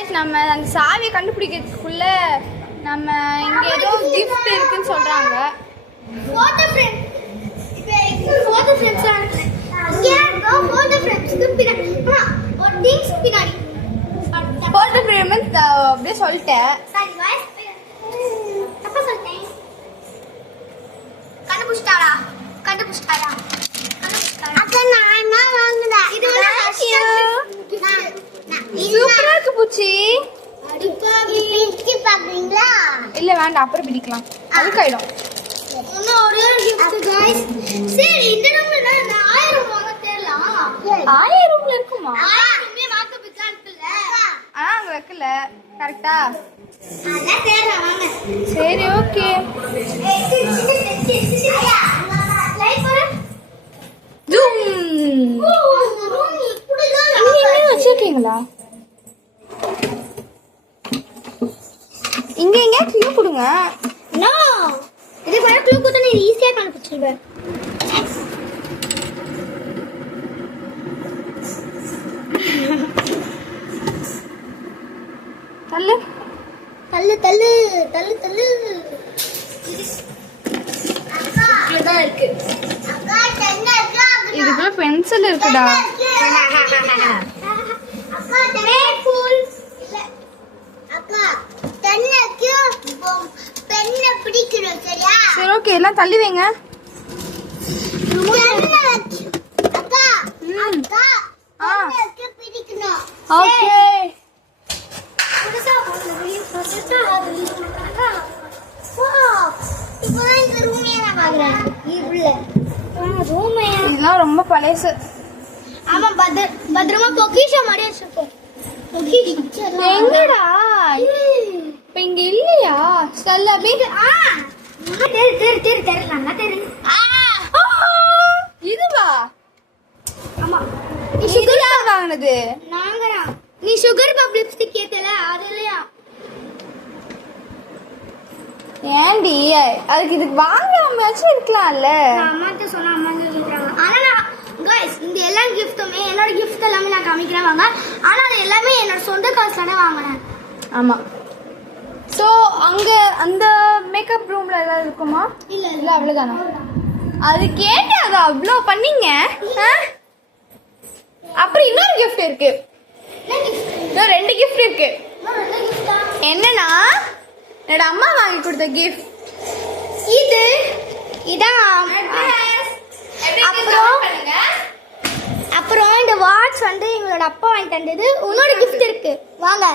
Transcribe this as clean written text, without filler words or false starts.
guys நம்ம அந்த சாவியை கண்டுபிடிக்கிறதுக்குள்ள நம்ம இங்க ஏதோ gift இருக்குன்னு சொல்றாங்க photo frame இப்போ photo frames இங்க photo frames பின்னாடி ஒரு things பின்னாடி photo frame அப்படியே சொல்லிட்டேன் சரி गाइस அப்ப சொல்றேன் கண்டுபிடிச்சாரா அக்கா நான் வாங்குறேன் இது சூப்பரா இருக்கு பூச்சி பிடிச்சு பாக்குறீங்களா இல்ல வேண்டாம் அப்புறம் பிடிக்கலாம் அதுக்காயிடும் இன்னும் ஒரே ஒரு gift guys சரி இந்த ரூம்ல நான் 1000 வாங்க தேடலாம் 1000 ரூம்ல இருக்குமா 1000 ரூமே வாங்க பிச்சான் இருக்குல்ல அங்க வைக்கல கரெக்ட்டா அதான் தேடலாம் வாங்க சரி ஓகே லைட் போற ஜூம் ரூம் இப்படி இங்க வச்சிருக்கீங்களா இங்க க்ளூ கொடுங்க நோ இது வர க்ளூ கொடுத்தா நீ ஈஸியா கண்டுபிடிச்சிடுவ தள்ளு தள்ளு அக்கா இதுதான் இருக்கு அக்கா தண்ணி அக்கா இதுக்குள்ள பென்சில் இருக்குடா அக்கா தண்ணி கூல் இல்ல அக்கா தண்ணிக்கு பென்ன பிடிக்கணும் சரியா சரி ஓகே எல்லாம் தள்ளி வைங்க அக்கா அக்கா ஆ தண்ணிக்கு பிடிக்கணும் ஓகே புதுசா அக்கா வாவ் இப்போ இந்த ரூமே நான் பாக்குறேன் உள்ள ரூமே இதெல்லாம் ரொம்ப பழசு ஆமா பத்திரமா பொக்கிஷம் மாதிரி வச்சிருக்கோம் எங்கடா இப்ப இங்க இல்லையா ஸ்டெல்லா வீடு இதுவா ஆமா இது யார் வாங்கினது நாங்கடா நீ சுகர் பப் லிப்ஸ்டிக் கேட்டல அது இல்லையா ஏண்டி அதுக்கு இதுக்கு வாங்காமச்சும் இருக்கலாம்ல நான் அம்மாட்ட சொன்னா அம்மா கேக்குறாங்க ஆனா गाइस இந்த எல்லா கிஃப்ட்டுமே என்னோட கிஃப்ட் எல்லாமே நான் காமிக்கிறேன் வாங்க ஆனா அது எல்லாமே என்னோட சொந்த காசுல வாங்குனேன் ஆமா சோ அங்க அந்த மேக்கப் ரூம்ல ஏதாவது இருக்குமா இல்ல இல்ல அவ்வளவுதானா அது கேட்டு அது அவ்வளோ பண்ணீங்க அப்புறம் இன்னொரு கிஃப்ட் இருக்கு இன்னும் 2 கிஃப்ட் இருக்கு என்னன்னா என்னோட அம்மா வாங்கி கொடுத்த கிஃப்ட் இதான் அப்புறம் இந்த வாட்ச் வந்து எங்களோட அப்பா வாங்கி தந்தது உன்னோட கிஃப்ட் இருக்கு வாங்க